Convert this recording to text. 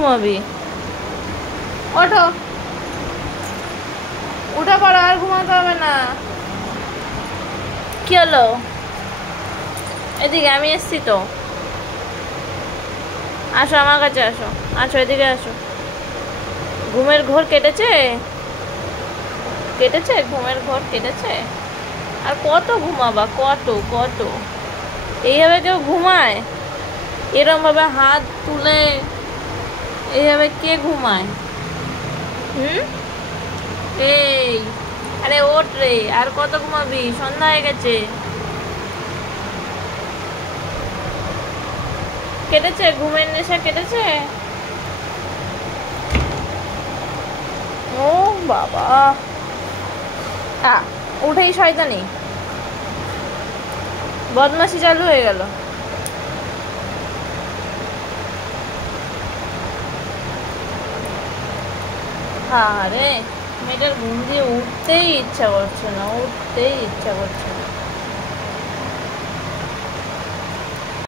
ঘুমাবি? ওঠো, উঠে পড়ো, আর ঘুমাতে হবে না। কি হলো? এদিকে আমি এসছি তো, আসো আমার কাছে, আসো আসো, এদিকে আসো। ঘুমের ঘোর কেটেছে? কেটেছে, ঘুমের ঘোর কেটেছে? আর কত ঘুমাবা, কত কত? এইভাবে কেউ ঘুমায়? এরম ভাবে হাত তুলে এইভাবে কে ঘুমায়? হুম? এই, আরে ওঠ রে, আর কত ঘুমাবি? সন্ধ্যা হয়ে গেছে। কেটেছে, ঘুমের নেশা কেটেছে? ও বাবা, উঠেই শয়তানি, বদমাশি চালু হয়ে গেল। আরে মেয়েটার ঘুম দিয়ে উঠতেই ইচ্ছা করছে না, উঠতেই ইচ্ছা করছে না।